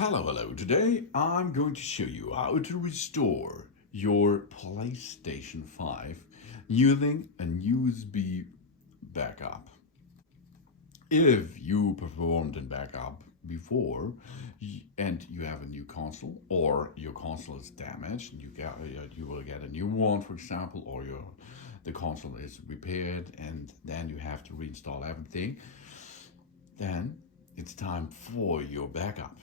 Hello. Today I'm going to show you how to restore your PlayStation 5 using a USB backup. If you performed a backup before and you have a new console, or your console is damaged, you will get a new one, for example, or the console is repaired and then you have to reinstall everything, then it's time for your backup.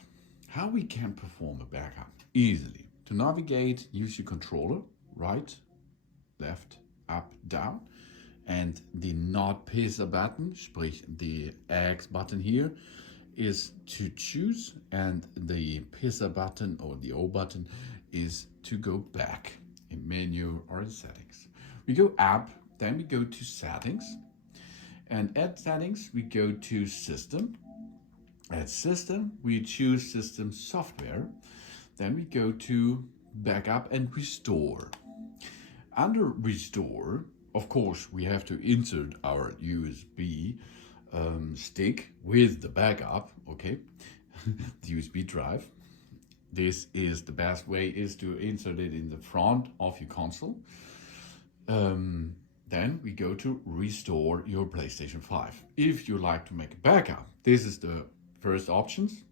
How we can perform a backup easily. To navigate, use your controller, right, left, up, down, and the Not Pisser button, sprich the X button here, is to choose, and the Pisser button or the O button is to go back in menu or in settings. We go up, then we go to settings, and at settings we go to system. At system, we choose system software. Then we go to backup and restore. Under restore, of course, we have to insert our USB stick with the backup, okay? The USB drive. This is the best way, is to insert it in the front of your console. Then we go to restore your PlayStation 5. If you like to make a backup, this is the first options.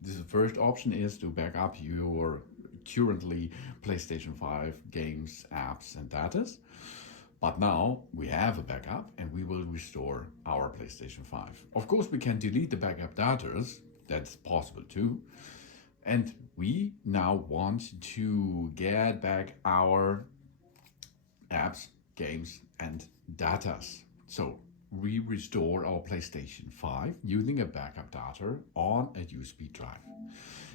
The first option is to back up your currently PlayStation 5 games, apps, and datas. But now we have a backup and we will restore our PlayStation 5. Of course, we can delete the backup datas. That's possible too. And we now want to get back our apps, games, and datas. So we restore our PlayStation 5 using a backup data on a USB drive.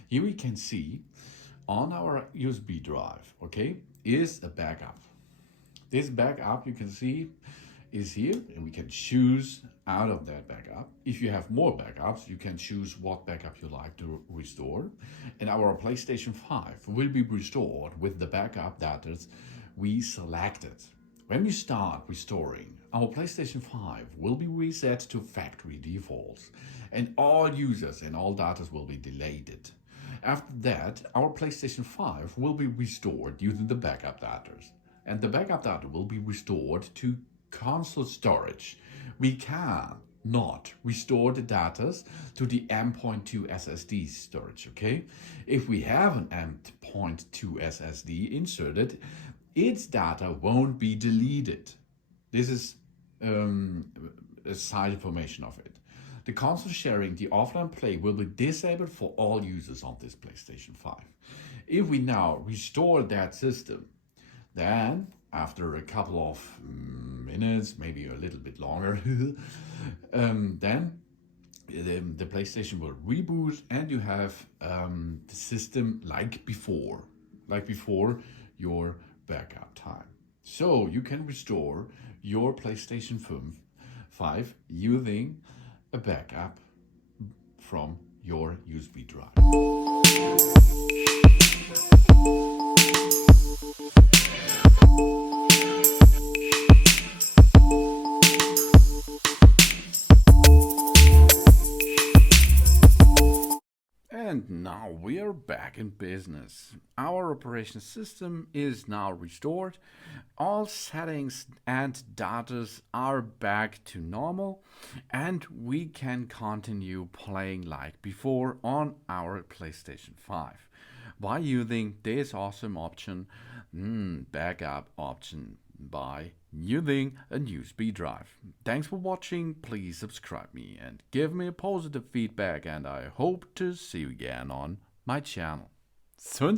Here we can see on our USB drive, okay, is a backup. This backup, you can see, is here, and we can choose out of that backup. If you have more backups, you can choose what backup you like to restore. And our PlayStation 5 will be restored with the backup data we selected. When we start restoring, our PlayStation 5 will be reset to factory defaults, and all users and all data will be deleted. After that, our PlayStation 5 will be restored using the backup data, and the backup data will be restored to console storage. We can not restore the data to the M.2 SSD storage, okay? If we have an M.2 SSD inserted, its data won't be deleted. This is a side information of it. The console sharing, the offline play, will be disabled for all users on this PlayStation 5. If we now restore that system, then after a couple of minutes, maybe a little bit longer, then the PlayStation will reboot and you have the system like before your backup time. So you can restore your PlayStation 5 using a backup from your USB drive. And now we are back in business. Our operation system is now restored. All settings and data are back to normal, and we can continue playing like before on our PlayStation 5 by using this awesome option, backup option, by using a USB drive. Thanks for watching. Please subscribe me and give me a positive feedback, and I hope to see you again on my channel. Soon.